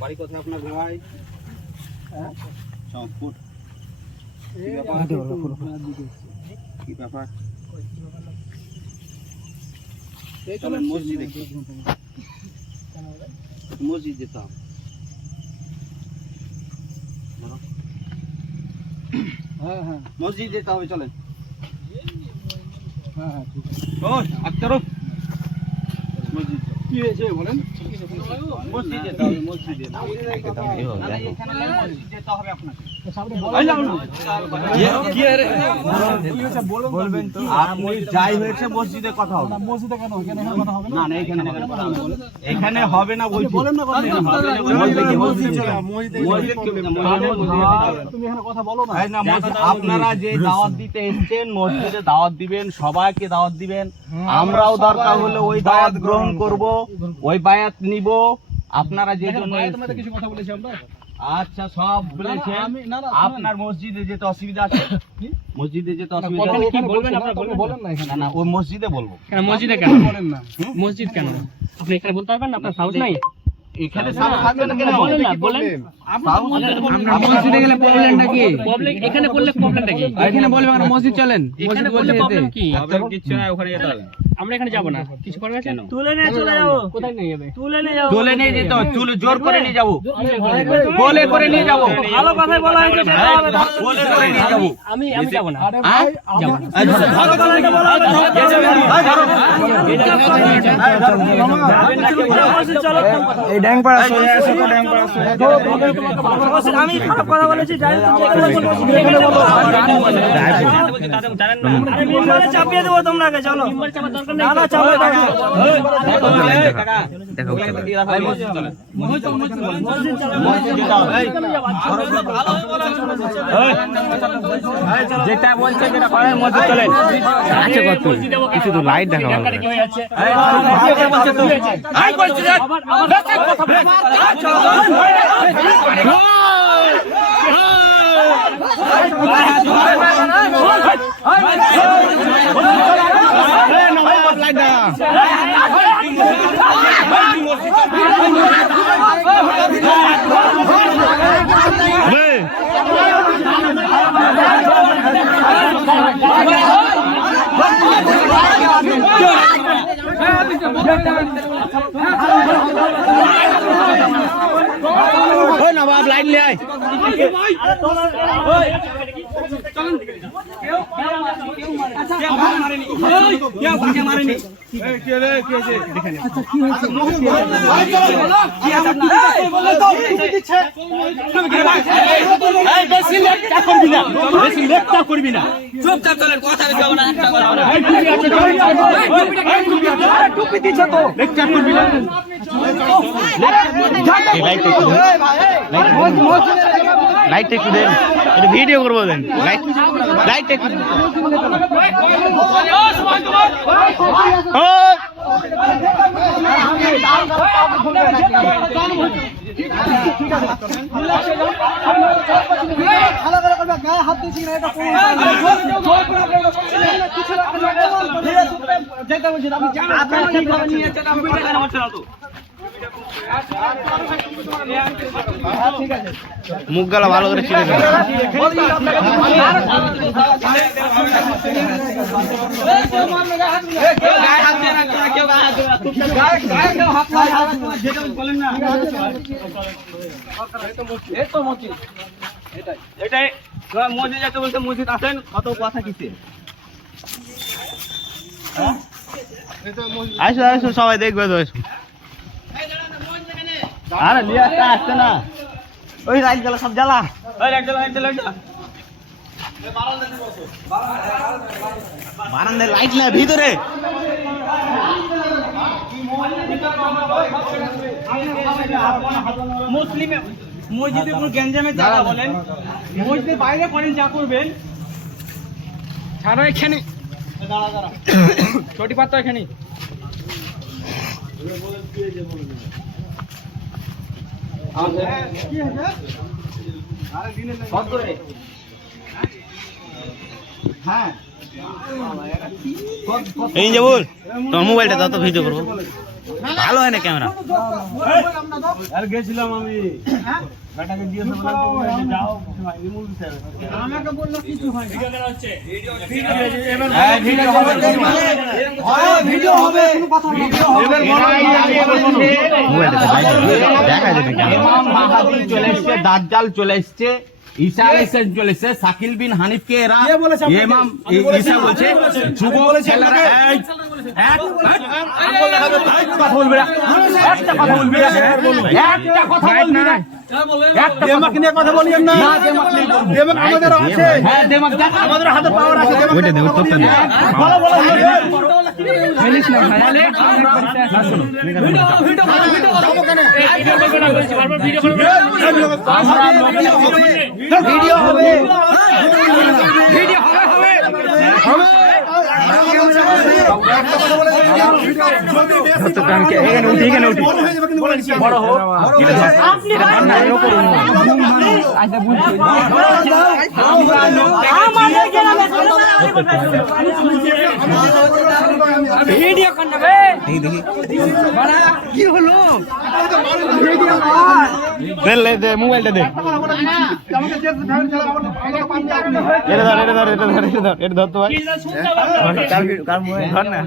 বাড়ি কোথায় আপনার ভাই? চাঁদপুর। কি ব্যাপার? চলেন মসজিদে, মসজিদ যেতাম। মসজিদ যেতে হবে, চলেন। মসজিদ কি হয়েছে বলেন? মসজিদ যেতে হবে, মসজিদে যেতে হবে আপনাকে। বলবেন তো যাই হয়েছে মসজিদে কথা হবে। মসজিদে কেন কথা হবে না? না এখানে হবে না বলছি। বলেন না আপনারা যে দাওয়াত দিতে এসেছেন মসজিদে দাওয়াত দিবেন, সবাইকে দাওয়াত দিবেন। আমরাও দরকার হলে ওই দাওয়াত গ্রহণ করব, ওই বায়াত নিব। আপনারা যে জন্য কিছু কথা বলেছি আমরা। আচ্ছা সব বলেছেন। আপনার মসজিদে যেতে অসুবিধা আছে? মসজিদে যেতে অসুবিধা আছে? কি বলবেন আপনারা? বলেন না এখানে। না ওই মসজিদে বলবো। কেন মসজিদে কেন বলেন না? মসজিদ কেন আপনি এখানে বলতে পারবেন না? আপনার সাহস নাই? এখানে সাহস থাকবে না কেন? বলেন না, বলেন। আমরা মসজিদে গেলে প্রবলেমটা কি? প্রবলেম এখানে বললে প্রবলেমটা কি? এখানে বলবেন আমরা মসজিদ চলেন। মসজিদ বললে প্রবলেম কি? আপনার কিছু না, ওখানে যেতে হবে। আমরা এখানে যাব না। কিছু করবে কেন? তুলে নিয়ে চলে যাবো। কোথায় নিয়ে যাবে? তুলে নিয়ে যাবো। তুলে নিয়ে যেতে হবে, চুল জোর করে নিয়ে যাবো। কোলে করে নিয়ে যাবো। ভালো কথাই বলা হয়েছে, যেতে হবে। কোলে করে নিয়ে যাবো। আমি যাব না। হ্যাঁ যাব। ভালো কথাই বলা হবে। চলো এই ড্যাংপাড়া চলে আসো, তো ড্যাংপাড়া চলে। আমি খারাপ কথা বলেছি, যাই তো চাপিয়ে দেবো তোমাকে। চলো না না চলো যেটা বলছে যেটা করেন মসজিদ চলেন। আচ্ছা কত কিছু তো লাইট দেখা नवाब लाइन ले आए। লাইট একটু দেন, এটা ভিডিও করবো। দেন লাইট একটু মুখ গালা ভালো করে চিনে দেবে। এটাই মসজিদ যাতে বলতে মসজিদ আসেন, কত কথা কিসে। আসো আসো সবাই দেখবে তো। আরে লিয়া আসছে না, ওই লাইট জ্বালা সব জ্বালা, ওই লাইট জ্বালা লাইট জ্বালা বারান্দায় লাইট না ভিতরে। মুসলিম মসজিদে কোনো গ্যাঞ্জামের জায়গা বলেন, মসজিদের বাইরে করেন যা করবেন। ছাড়ো এখানে, ছোটি পাত্র এখানে। এই যে বল তোমার মোবাইলটা দাও তো ভিডিও করবো। ভালো হয় না ক্যামেরা। আর গেছিলাম আমি বেটাকে দিয়ে যাও আমাকে বললো কিছু হয় ভিডিও হবে ইমাম মাহাদি চলে এসছে, দাজ্জাল চলে এসছে, ঈসা আলাইহিস সালাম চলে এসছে, শাকিল বিন হানিফকে এরা ইমাম ঈসা বলছে যুবক ছেলেরা একটা কথা বলবি না, একটা কথা বলবি না, একটা কথা বলবি না, দেমাক নিয়ে কথা বলিয়েন না, দেমাক আমাদের আছে, হ্যাঁ দেমাক আমাদের হাতে পাওয়ার আছে, ওইটা দেব তোরটা দে বলো বলো ফিনিশ না খায়ালে না শুনো ভিডিও যাবো কেন ভিডিও হবে ভিডিও হবে বড় হোক কি হলো দে মোবাইলটা দে এটা ধর এটা ধর এটা ধর এটা ধর এটা ধর তো ভাই কার মোবাইল ধর না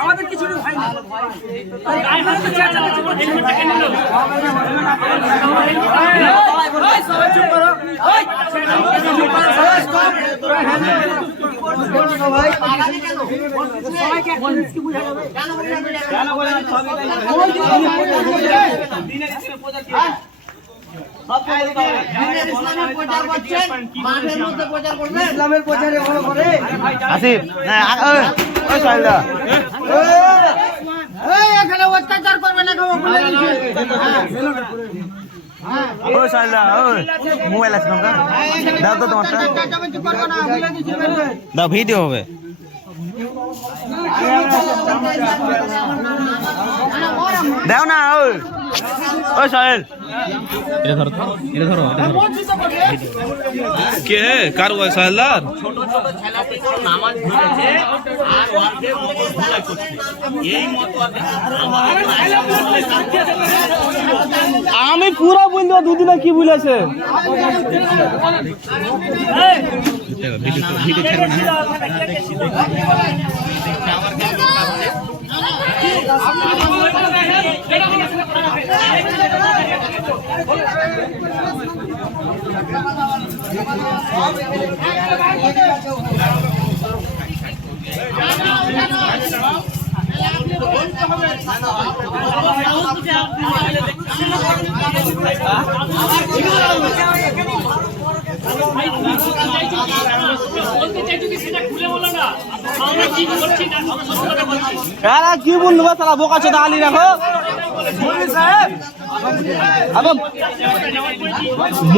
আমাদের কিছু হয়নি ইসলামের প্রচারে আসিফ এখানে অত্যাচার করবে না মোবাইল আছে দাও তো তোমারটা দাও ভিডিও হবে দাও না ওই সাহেল এটা ধরো এটা ধরো কে কার ওই সাহেলদার ছোট ছোট ছেলেটি নামাজ পড়েছে আর ওকে ভুলাই করছে এই মত আমি পুরো বলবো দুদিনে কি বলেছে ভিডিও ছাড়বে না কি বলবো তারা বোকা চোদা আলী রাখো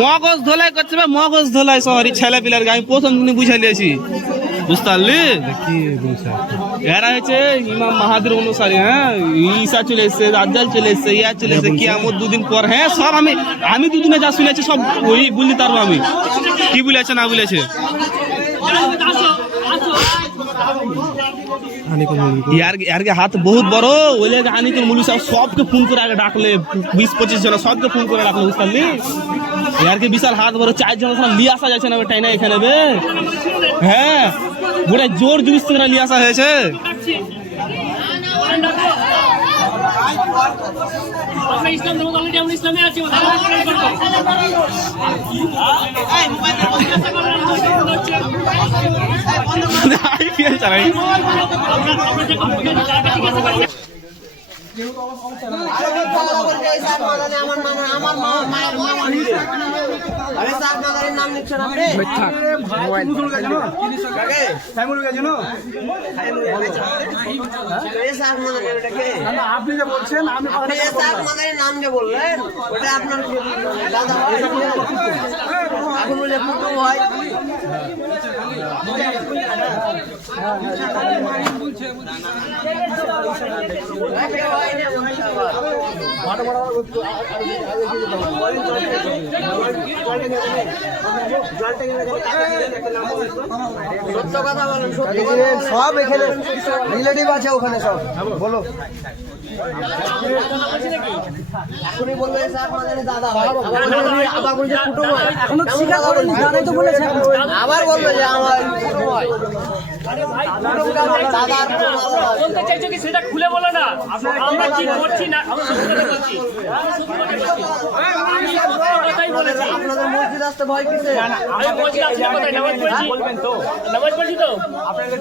মগজ ধোলাই করছে মগজ ধোলাই শহরের ছেলে পিলার আমি প্রথম দিনে বুঝাই দিয়েছি বুঝতে পারলি এরা হচ্ছে ইমাম মাহাদির অনুসারী হ্যাঁ ঈসা চলে এসছে দাজ্জাল চলে এসছে ইয়া চলে এসছে কিয়ামত দুদিন পর হ্যাঁ সব আমি দুদিনে যা শুনেছি সব ওই বলতে পারবো আমি কি বলেছে না বলেছে यार के हाथ बहुत बड़ो बोले आनी तो मुलू साहब सबके फोन कर आगे डाकले 20-25 জন सबके फोन করে ডাকলে বুঝলি यार के বিশাল হাত বড় 4 জন সব লিয়ে আসা যাচ্ছে না ওই টাইনা এখানে বে হ্যাঁ পুরো জোর জুস করে লিয়ে আসা হয়েছে আমরা ইসলাম ধর্ম অলরেডি আমরা ইসলামে আছি নাম নিচ্ছেন আপনি আপনি যে বলছেন নাম যে বললেন ওটা আপনার দাদা এখন বলে কুটুম হয় সত্য কথা বলেন সব এখানে রিলেটিভ আছে ওখানে সব বলো এখনই বললো স্যার আমাদের দাদা আবার বলছে কুটুম হয় এখনো স্বীকার করেনি জানাই তো বলেছে আবার বললো যে আমার কুটুম হয় বলতে চাইছো কি সেটা খুলে বলো না আমরা কি করছি না আমরা সত্যি কথা বলছি কথাই বলেছি আপনাদের মসজিদ আসতে ভয় কিসে আমি মসজিদ আসলে কোথায় নামাজ পড়ছি বলবেন তো নামাজ পড়ছি তো আপনাদের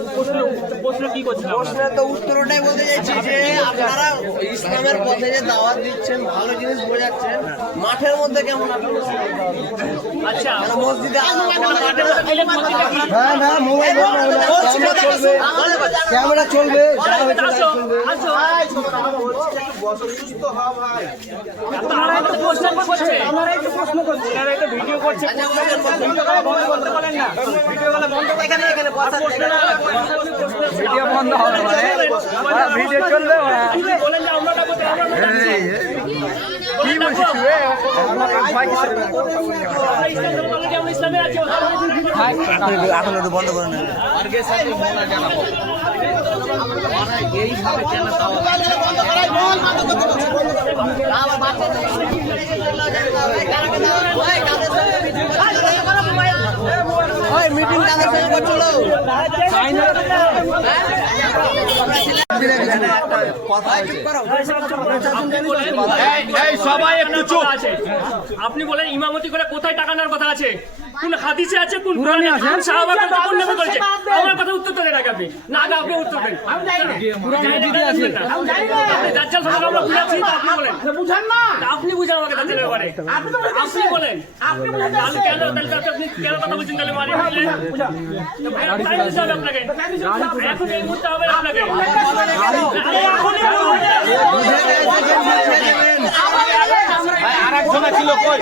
প্রশ্ন কি করছেন প্রশ্নের তো উত্তর ওটাই বলতে চাইছি যে আপনারা ইসলামের পথে যে দাওয়াত দিচ্ছেন ভালো জিনিস বোঝাচ্ছেন মাঠের মধ্যে কেমন আপনারা আচ্ছা মসজিদে হ্যাঁ না মোবাইল ক্যামেরা চলবে আসো আসো সুস্থ হওয়া ভাই আপনারা তো প্রশ্ন করছে আপনারা একটু প্রশ্ন করছেন আপনারা একটু ভিডিও করছেন বন্ধ করতে পারেন না ভিডিওগুলো বন্ধ এখানে ভিডিও বন্ধ হবে ভিডিও চলবে বলেন যে আমরা কি বলছিস রে আমরা ইসলামে আছি এখন একটু বন্ধ করে নেন এইভাবে কেন মিটিং চলো আপনি বলেন ইমামতি করে কোথায় টাকা নেওয়ার কথা আছে কোন হাদিসে আছে কোন কোরআনে আছে সাহাবাকে কোন নবী করেছে আমার কথা উত্তর দেন আগে আপনি না আগে আপনি উত্তর দেন আমি জানি না কোরআনে দিতে আছে আমি জানি না আপনি দাজ্জাল সম্পর্কে আমরা বুঝাচ্ছি তো আপনি বলেন বুঝান না আপনি বুঝান আমাকে দাজ্জালের ব্যাপারে আপনি বলেন আপনি বুঝান তাহলে কেন আপনি কেন কথা বলছেন তাহলে মারি বললেন ভাই টাইম দিতে হবে আপনাকে এখন এই মুহূর্তে হবে আপনাকে আরেকজন ছিল কই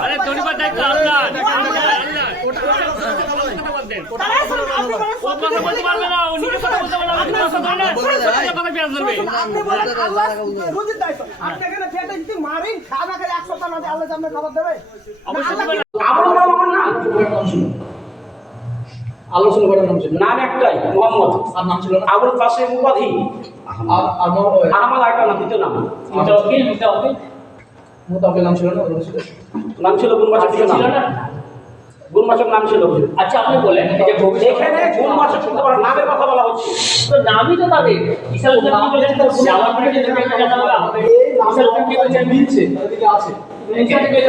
আরে তরিবার দায়িত্ব আল্লাহ কথা বলতে পারবে না ও নিজে কথা বলতে পারবে না আপনি কথা বলেন কথা পেঁয়াজ ধরবে আলোচনা করার নাম ছিল নাম একটাই মোহাম্মদ আর নাম ছিল আবুল কাসেম উপাধি আহমদ একটা নাম দ্বিতীয় নাম মোতাবেক নাম ছিল না নাম ছিল গুণবাচক ছিল না গুণবাচক নাম ছিল আচ্ছা আপনি বলেন এখানে গুণবাচক শুনতে পারেন নামের কথা বলা হচ্ছে তো নামই তো তাদের বিশাল আমার পরে যে জানা হবে বিশাল কি বলছেন দিচ্ছে এদিকে আছে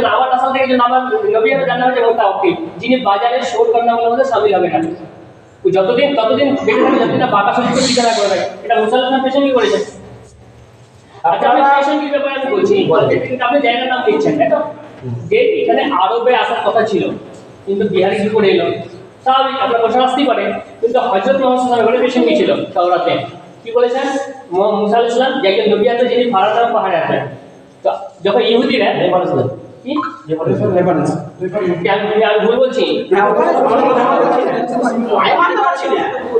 আমার আসল থেকে যে নাম নবী জানা হচ্ছে বলতে হবে যিনি বাজারে শোর করার মধ্যে শামিল হবে না যতদিন বেঁচে থাকবে যতদিন বাঁকা সত্যি বিচারা করে থাকে এটা মুসলমান পেছনই করেছে আচ্ছা আমি পেছন কি ব্যাপারে আমি বলছি আপনি জায়গার নাম দিচ্ছেন তাই তো যে এখানে আরবে আসার কথা ছিল কিন্তু বিহারি কি করে এলো স্বাভাবিক আপনার বসে আসতেই পারে কিন্তু হযরত মুহাম্মদ সাল্লাল্লাহু আলাইহি ওয়াসাল্লাম পেছন ছিল তাওরাতে কি বলেছেন মুসা আলাইহিস সালাম যাকে নবী আছে যিনি ফারাদার পাহাড়ে আছেন তো যখন ইহুদিরা কি আমি ভুল বলছি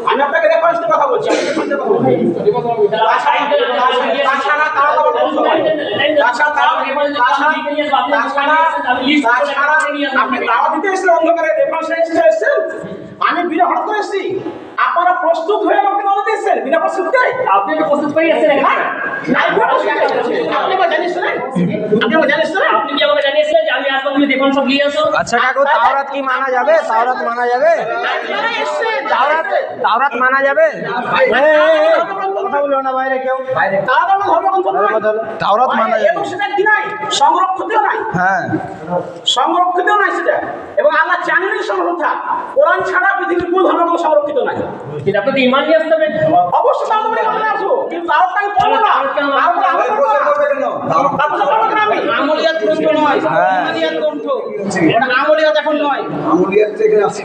আমি আপনাকে রেফারেন্স কথা বলছি আপনি দাওয়াত দিতে এসেছেন অন্ধকারে রেফারেন্স এসেছেন আমি বিয়ে হঠাৎ করে এসেছি আপনারা প্রস্তুত হয়ে আমাকে দাওয়াত এসেছেন বিনা প্রস্তুতিতে? আপনি তো প্রস্তুত করে আসছেন এখানে। আপনি আবার জানিয়েছিলেন? আপনি কি আমাকে জানিয়েছিলেন যে আমি আসবো, তুমি দেখুন সব নিয়ে আসো? আচ্ছা কাকু, তাওরাত কি মানা যাবে? তাওরাত মানা যাবে? তাওরাত মানা যাবে? কথা বললো না বাইরে কেউ। তাওরাত মানা যাবে? এবং সেটা কি নাই, সংরক্ষিত নাই। হ্যাঁ, সংরক্ষিত নাই সেটা, এবং আল্লাহ জানেনই সংরক্ষিত। কোরআন ছাড়া পৃথিবীর কোন ধর্মগুলো সংরক্ষিত নাই। কিন্তু আপনাকে ইমান নিয়ে আসতে হবে। অবশ্যই তাও তোমরা এখানে আসো, কিন্তু তাও তাই পড়বো না। তারপরে আমল করবো না। তারপরে পড়বো না আমি। আমলিয়াত গ্রন্থ নয়, আমলিয়াত গ্রন্থ। এটা আমলিয়াত এখন নয়।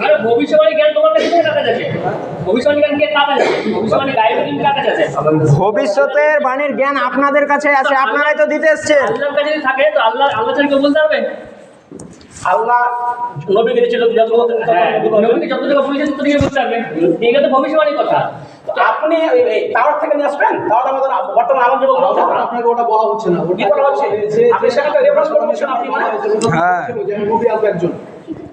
আরে ভবিষ্যবাণী জ্ঞান তোমার কাছে থেকে কাটা যাচ্ছে। ভবিষ্যবাণী জ্ঞান কে কাটা যাচ্ছে? ভবিষ্যবাণী গায়েবের জ্ঞান কাটা যাচ্ছে। ভবিষ্যতের বাণীর জ্ঞান আপনাদের কাছে আছে, আপনারাই তো দিতে এসছেন। আল্লাহর কাছে যদি থাকে তো আল্লাহ ছাড়া কেউ বলতে পারবে? আল্লাহ নবীকে দিয়েছিল নবীকে যতটুকু বলেছেন ততটুকু বলতে পারবে। ঠিক আছে, ভবিষ্যবাণীর কথা। তো আপনি টাওয়ার থেকে নিয়ে আসবেন। টাওয়ার আমাদের বর্তমান আলম যুবক গ্রন্থ। আপনাকে ওটা বলা হচ্ছে না, কি বলা হচ্ছে? আপনি সেখানে রেফারেন্স করে বলছেন আপনি, মানে হ্যাঁ। নবী আসবে একজন,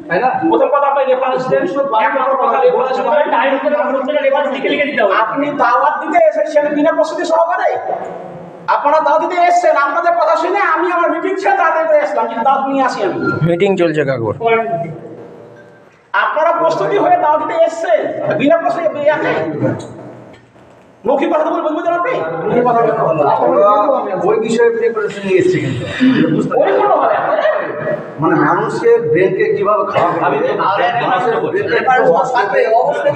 তাই না? প্রথম কথা আপনি রেফারেন্স দেন, এক নম্বর কথা রেফারেন্স তোমার টাইম করে রেফারেন্স লিখে দিতে হবে। আপনি দাওয়াত দিতে এসেছেন বিনা প্রস্তুতি সহকারে। আপনারা দাওয়াত দিতে এসেছেন, আপনাদের কথা শুনে আমি আমার মিটিং ছেড়ে তাড়াতাড়ি করে আসলাম, কিন্তু দাওয়াত নিয়ে আসি আমি। মিটিং চলছে কাকুর। আপনারা প্রস্তুতি হয়ে দাওয়াত দিতে এসেছেন বিনা প্রস্তুতি। মৌখিক কথা বলে বুঝবেন আপনি? ওই বিষয়ে প্রিপারেশন নিয়ে এসেছি, কিন্তু ওই কোনো হবে মানে মানুষের ব্রেনকে কিভাবে খাওয়া টাইম করে অবশ্যই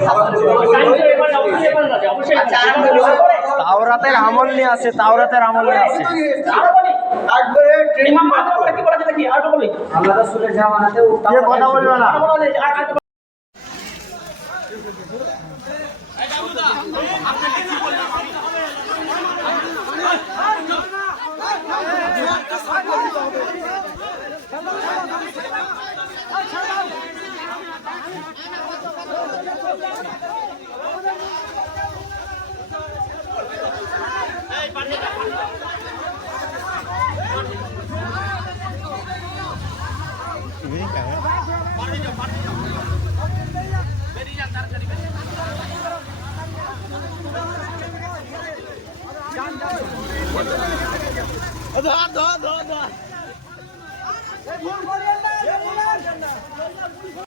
অবশ্যই। তাওরাতের আমল নিয়ে আসে, তাওরাতের আমল নিয়ে আসে। আরো বলি, ইমাম মাহমুদ কি বলেছে দেখি, আরো বলি। আল্লাহ রাসূলের জামানাতে কথা বলবে না। আরো বলি, আর